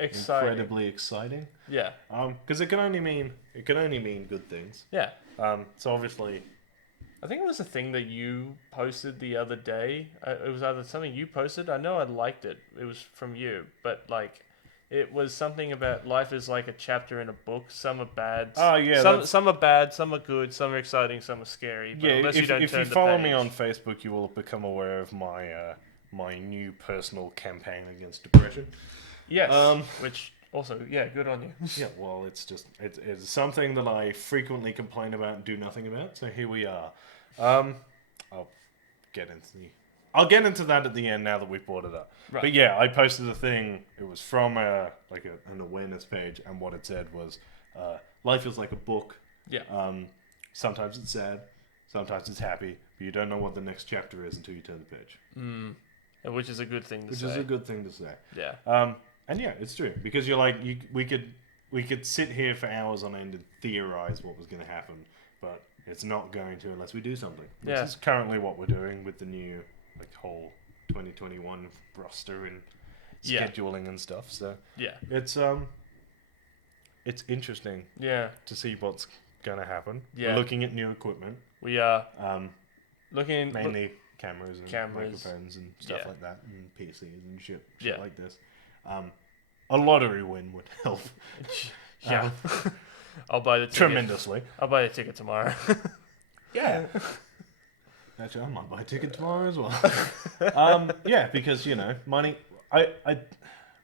Exciting. incredibly exciting. Yeah. Because it can only mean good things. Yeah. So obviously, I think it was a thing that you posted the other day. It was either something you posted. I know I liked it. It was from you, but like, it was something about life is like a chapter in a book. Some are bad. Oh yeah. Some are bad. Some are good. Some are exciting. Some are scary. But Yeah. unless If you don't you turn the follow me page. on Facebook, you will become aware of my new personal campaign against depression. Yes. Which also, yeah, good on you. Yeah, well, it's something that I frequently complain about and do nothing about. So here we are. I'll get into that at the end now that we've brought it up. Right. But yeah, I posted a thing. It was from an awareness page, and what it said was, "Life is like a book. Yeah. Sometimes it's sad, sometimes it's happy, but you don't know what the next chapter is until you turn the page." Which is a good thing to Which say. is a good thing to say. Yeah. And yeah, it's true because you're like we could sit here for hours on end and theorize what was going to happen, but it's not going to unless we do something. Which Yeah. is currently what we're doing with the new whole 2021 roster and Yeah. scheduling and stuff. So Yeah. it's interesting Yeah. to see what's going to happen. Yeah. We're looking at new equipment, We are looking mainly cameras and Cameras. microphones and stuff Yeah. like that, and PCs and shit Yeah. like this. A lottery win would help Yeah. I'll buy the ticket. tremendously. I'll buy the ticket tomorrow. Yeah. Actually, I might buy a ticket tomorrow as well. Yeah, because money.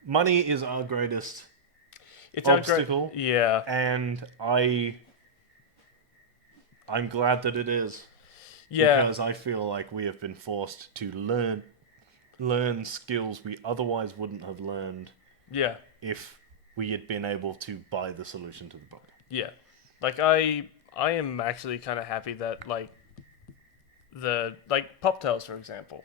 Money is our greatest It's our obstacle, Yeah. and I'm glad that it is. Yeah. Because I feel like we have been forced to learn skills we otherwise wouldn't have learned Yeah. if we had been able to buy the solution to the problem. Yeah. Like I I am actually kind of happy that like Pop Tales, for example.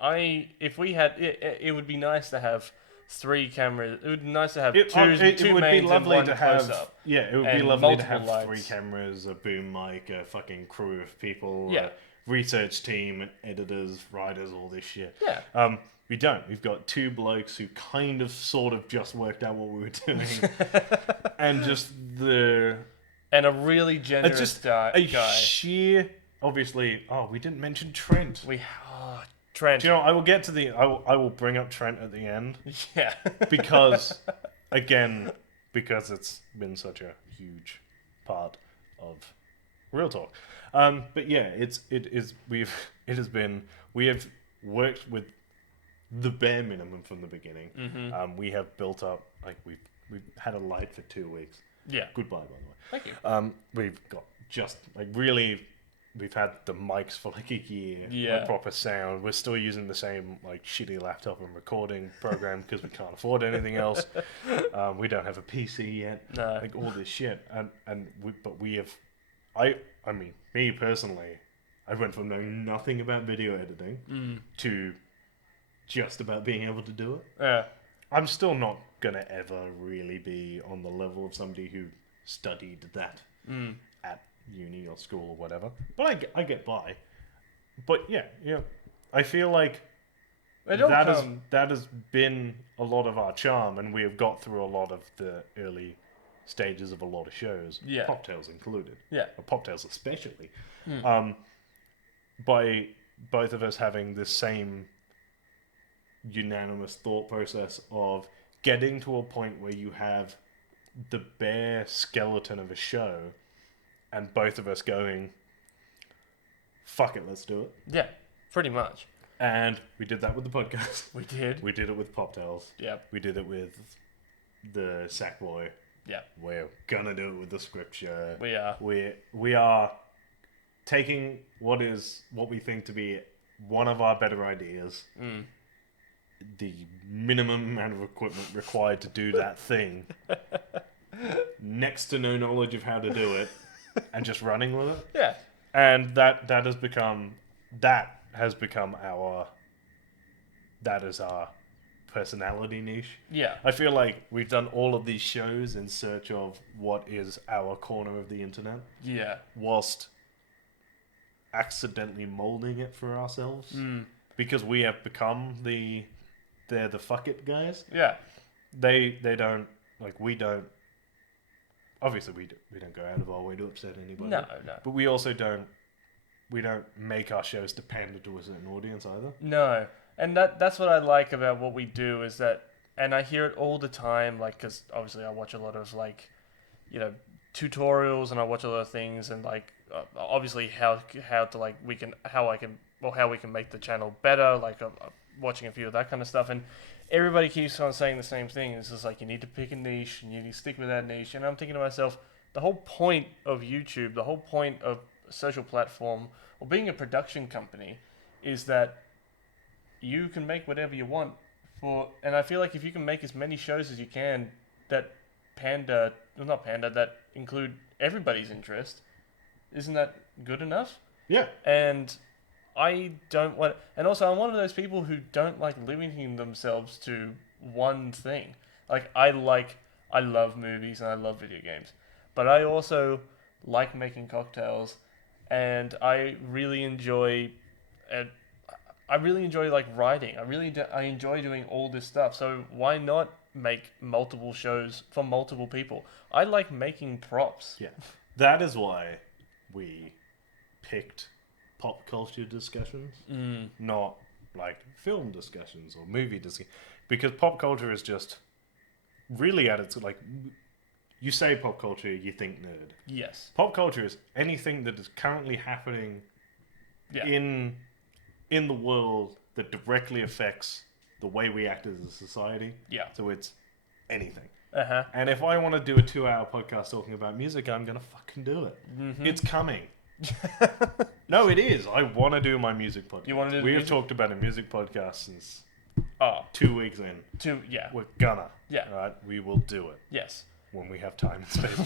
If we had it would be nice to have 3 cameras. It would be nice to have two it would be mains and lovely one to have. close-up. Yeah, it would be and lovely to multiple have lights. 3 cameras, a boom mic, a fucking crew of people, Yeah. a research team, editors, writers, all this shit. Yeah. We don't. We've got 2 blokes who kind of, sort of, just worked out what we were doing, and just And a really generous just guy. sheer. Obviously, we didn't mention Trent. Trent. Do you know? I will get to the. I will bring up Trent at the end. Yeah. Because it's been such a huge part of Real Talk. But yeah, we have worked with the bare minimum from the beginning. Mm-hmm. We have built up, like, we've had a light for 2 weeks. Yeah. Goodbye, by the way. Thank you. We've got just like really. We've had the mics for like a year, Yeah. like proper sound. We're still using the same like shitty laptop and recording program because we can't afford anything else. We don't have a PC yet. No. Like all this shit, but we have. I mean, me personally, I went from knowing nothing about video editing to just about being able to do it. Yeah. I'm still not gonna ever really be on the level of somebody who studied that at uni or school or whatever, but I get by. But yeah, I feel like that has been a lot of our charm, and we have got through a lot of the early stages of a lot of shows, Yeah. Pop Tales included, Yeah. or Pop Tales especially, by both of us having the same unanimous thought process of getting to a point where you have the bare skeleton of a show, and both of us going, fuck it, let's do it. Yeah. Pretty much. And we did that with the podcast. We did. We did it with Pop Tales. Yeah. We did it with the Sackboy. Yeah. We're gonna do it with the scripture. We are. We are taking what we think to be one of our better ideas, the minimum amount of equipment required to do that thing, next to no knowledge of how to do it, and just running with it. Yeah. And that has become our personality niche. Yeah. I feel like we've done all of these shows in search of what is our corner of the internet, Yeah. whilst accidentally molding it for ourselves, because we have become they're the fuck it guys. Yeah. They don't, like, we don't. Obviously, we don't go out of our way to upset anybody. No. But we also don't. We don't make our shows dependent to a certain audience either. No. And that's what I like about what we do is that, and I hear it all the time, like, because obviously I watch a lot of, like, tutorials, and I watch a lot of things, and, like, obviously how we can make the channel better, like, watching a few of that kind of stuff, and everybody keeps on saying the same thing. It's just like, you need to pick a niche, and you need to stick with that niche, and I'm thinking to myself, the whole point of YouTube, the whole point of a social platform, or being a production company, is that you can make whatever you want and I feel like if you can make as many shows as you can that that include everybody's interest, isn't that good enough? Yeah. And I don't want, and also I'm one of those people who don't like limiting themselves to one thing. Like, I love movies and I love video games, but I also like making cocktails, and I really enjoy like writing. I enjoy doing all this stuff. So why not make multiple shows for multiple people? I like making props. Yeah. That is why we picked pop culture discussions, not like film discussions or movie discussions, because pop culture is just really at its, like, you say pop culture, you think nerd. Yes. Pop culture is anything that is currently happening in the world that directly affects the way we act as a society. Yeah. So it's anything. Uh-huh. And if I want to do a 2-hour podcast talking about music, I'm going to fucking do it. Mm-hmm. It's coming. No, it is. I want to do my music podcast. You want to do We have music? talked about a music podcast since 2 weeks in. Yeah. We're gonna. Yeah. Right? We will do it Yes. when we have time and space.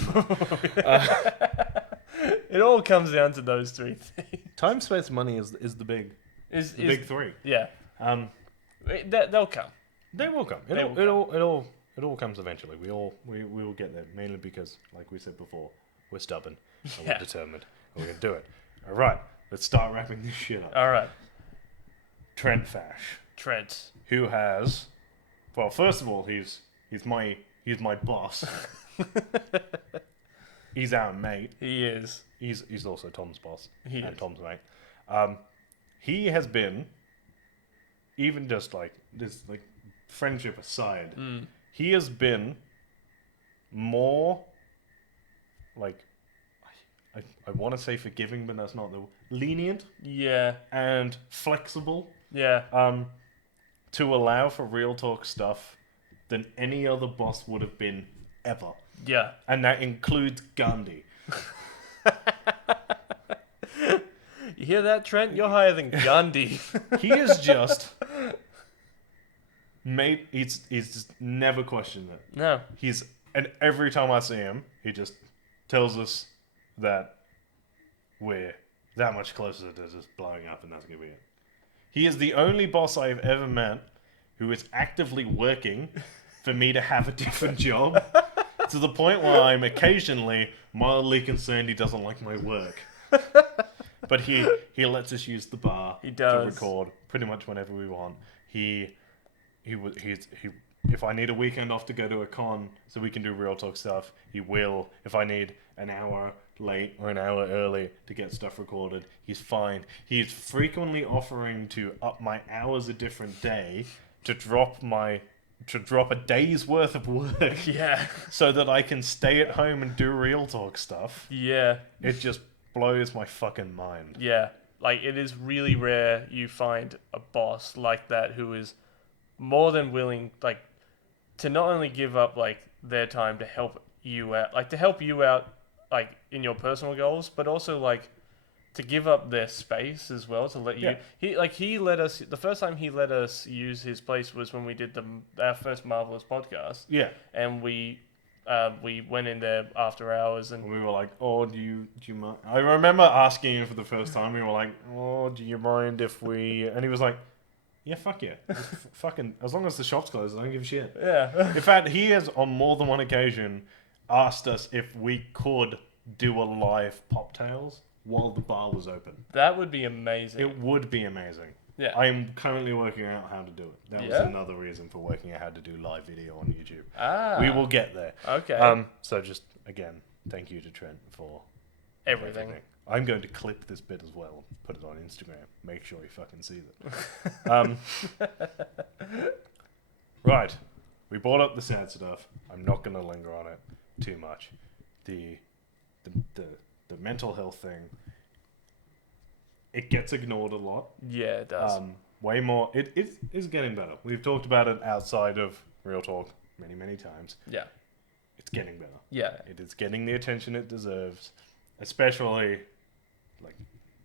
It all comes down to those three things. Time, space, money is the big big three. Yeah. They'll come. They will come. They will It all comes eventually. We will get there. Mainly because, like we said before, we're stubborn and we're determined. And we're gonna do it. All right. Let's start wrapping this shit up. All right. Trent Fash, Trent. who has, well, first of all, he's my boss. He's our mate. He is. He's also Tom's boss He and is. Tom's mate. He has been, even just like this, like friendship aside, he has been more like, I want to say forgiving, but that's not the lenient Yeah. and flexible Yeah. to allow for real talk stuff than any other boss would have been ever. Yeah. And that includes Gandhi. You hear that, Trent? You're higher than Gandhi. He is just made. He's just never questioned it. No. And every time I see him, he just tells us that we're that much closer to just blowing up, and that's gonna be it. He is the only boss I've ever met who is actively working for me to have a different job, to the point where I'm occasionally mildly concerned he doesn't like my work. But he lets us use the bar He to does. record pretty much whenever we want. He's if I need a weekend off to go to a con so we can do real talk stuff, he will. If I need an hour late or an hour early to get stuff recorded, he's fine. He's frequently offering to up my hours a different day to drop a day's worth of work Yeah. so that I can stay at home and do real talk stuff. Yeah. It just blows my fucking mind. Yeah. Like, it is really rare you find a boss like that who is more than willing, like, to not only give up, like, their time to help you out, like, in your personal goals, but also, like, to give up their space as well to let you. Yeah. He let us. The first time he let us use his place was when we did our first Marvelous podcast, Yeah. and we went in there after hours and And we were like, oh, do you mind? I remember asking him for the first time. We were like, oh, do you mind if we... And he was like, yeah, fuck yeah. Just fucking... As long as the shop's closed, I don't give a shit. yeah. In fact, he has, on more than one occasion, asked us if we could do a live Pop Tales while the bar was open. That would be amazing. It would be amazing. Yeah. I am currently working out how to do it. That was Yeah? another reason for working out how to do live video on YouTube. Ah. We will get there. Okay. So just, again, thank you to Trent for Everything. I'm going to clip this bit as well, put it on Instagram, make sure he fucking sees it. Right. We brought up the sad stuff. I'm not going to linger on it too much. The mental health thing, it gets ignored a lot. Yeah, it does. Way more. It is getting better. We've talked about it outside of Real Talk many, many times. Yeah. It's getting better. Yeah. It is getting the attention it deserves, especially, like,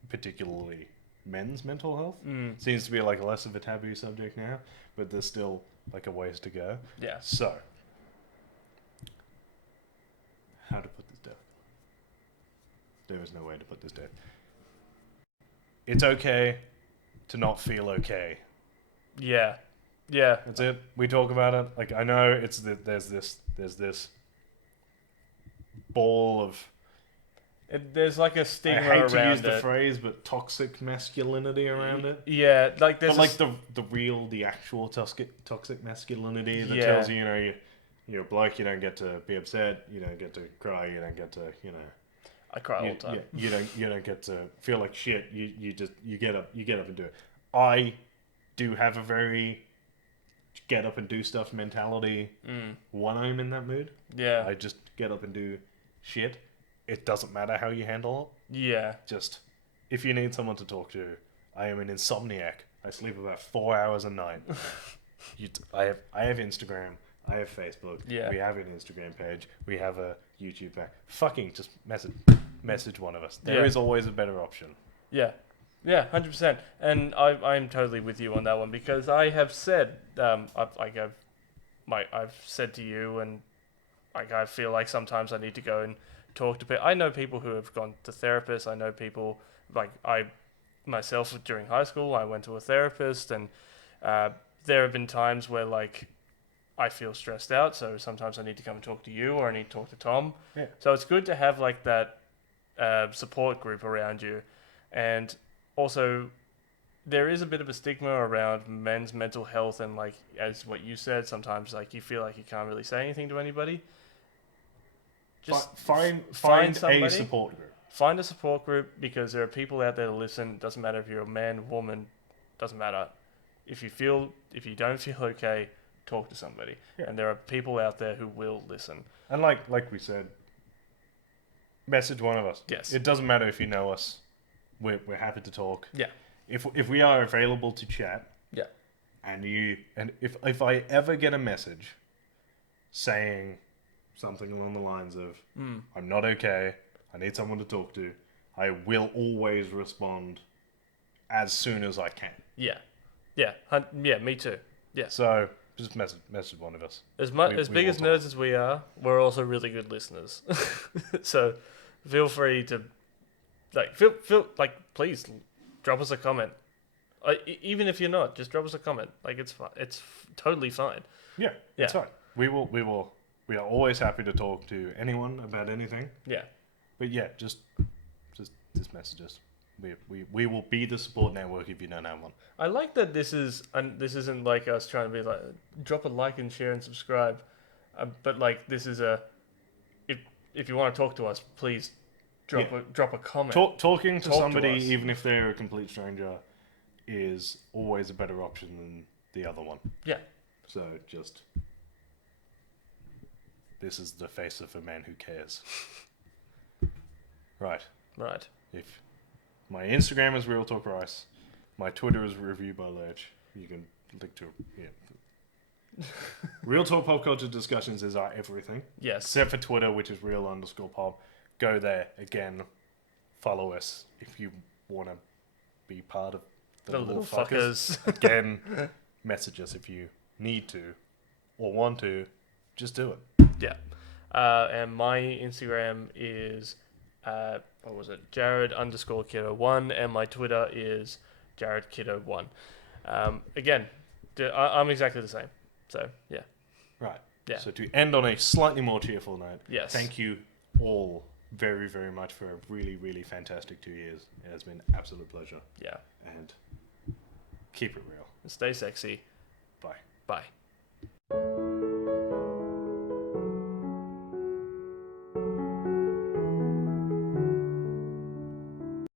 particularly men's mental health. Seems to be like less of a taboo subject now, but there's still like a ways to go. Yeah. So, how to put this down? There is no way to put this down. It's okay to not feel okay. Yeah. Yeah. That's it. We talk about it. Like, I know it's there's this ball of, There's like a I stigma hate to around use the it. phrase, but toxic masculinity around it. Yeah, like there's But like the actual toxic masculinity that Yeah. tells you, you know, you're a bloke, you don't get to be upset, you don't get to cry, you don't get to, you know, I cry all the time. you don't get to feel like shit. You just get up and do it. I do have a very get up and do stuff mentality when I'm in that mood. Yeah. I just get up and do shit. It doesn't matter how you handle it. Yeah. Just, if you need someone to talk to, I am an insomniac. I sleep about 4 hours a night. I have Instagram. I have Facebook. Yeah. We have an Instagram page. We have a YouTube page. Fucking just message one of us. There is always a better option. Yeah. Yeah, 100%. And I'm totally with you on that one because I have said, I've said to you, and like I feel like sometimes I need to go and talk to people. I know people who have gone to therapists. I know people like I myself during high school. I went to a therapist, and there have been times where like I feel stressed out. So sometimes I need to come and talk to you, or I need to talk to Tom. Yeah. So it's good to have like that support group around you, and also there is a bit of a stigma around men's mental health, and like as what you said, sometimes like you feel like you can't really say anything to anybody. Just find somebody, a support group. Find a support group, because there are people out there to listen. It doesn't matter if you're a man, woman, doesn't matter. If you don't feel okay, talk to somebody. Yeah. And there are people out there who will listen. And like we said, message one of us. Yes. It doesn't matter if you know us. We're happy to talk. Yeah. If we are available to chat. Yeah. And if I ever get a message saying something along the lines of I'm not okay, I need someone to talk to, I will always respond as soon as I can. Yeah. Yeah. Me too. Yeah. So just message one of us. As We big will as talk. nerds as we are, we're also really good listeners. So feel free to feel like, please drop us a comment. Even if you're not, just drop us a comment. Like it's fine. It's totally fine. Yeah, it's fine. We are always happy to talk to anyone about anything. Yeah. But yeah, just message us. We will be the support network if you don't have one. I like that this isn't like us trying to be like drop a like and share and subscribe, but like this is if you want to talk to us, please drop a comment. Talking to Talk to somebody, us. even if they're a complete stranger, is always a better option than the other one. Yeah. So just, this is the face of a man who cares. Right. If my Instagram is reeltalkrice, my Twitter is review by Lurch. You can link to Real Talk Pop Culture Discussions is our everything. Yes. Except for Twitter, which is real_pop. Go there again. Follow us if you want to be part of the little fuckers. Again, message us if you need to or want to. Just do it. Yeah. And my Instagram is Jarrod_kiddo1, and my Twitter is JarrodKiddo1. Again, I'm exactly the same. So yeah. Right. Yeah. So to end on a slightly more cheerful note, Yes. thank you all very, very much for a really, really fantastic 2 years. It has been an absolute pleasure. Yeah. And keep it real. Stay sexy. Bye. Bye.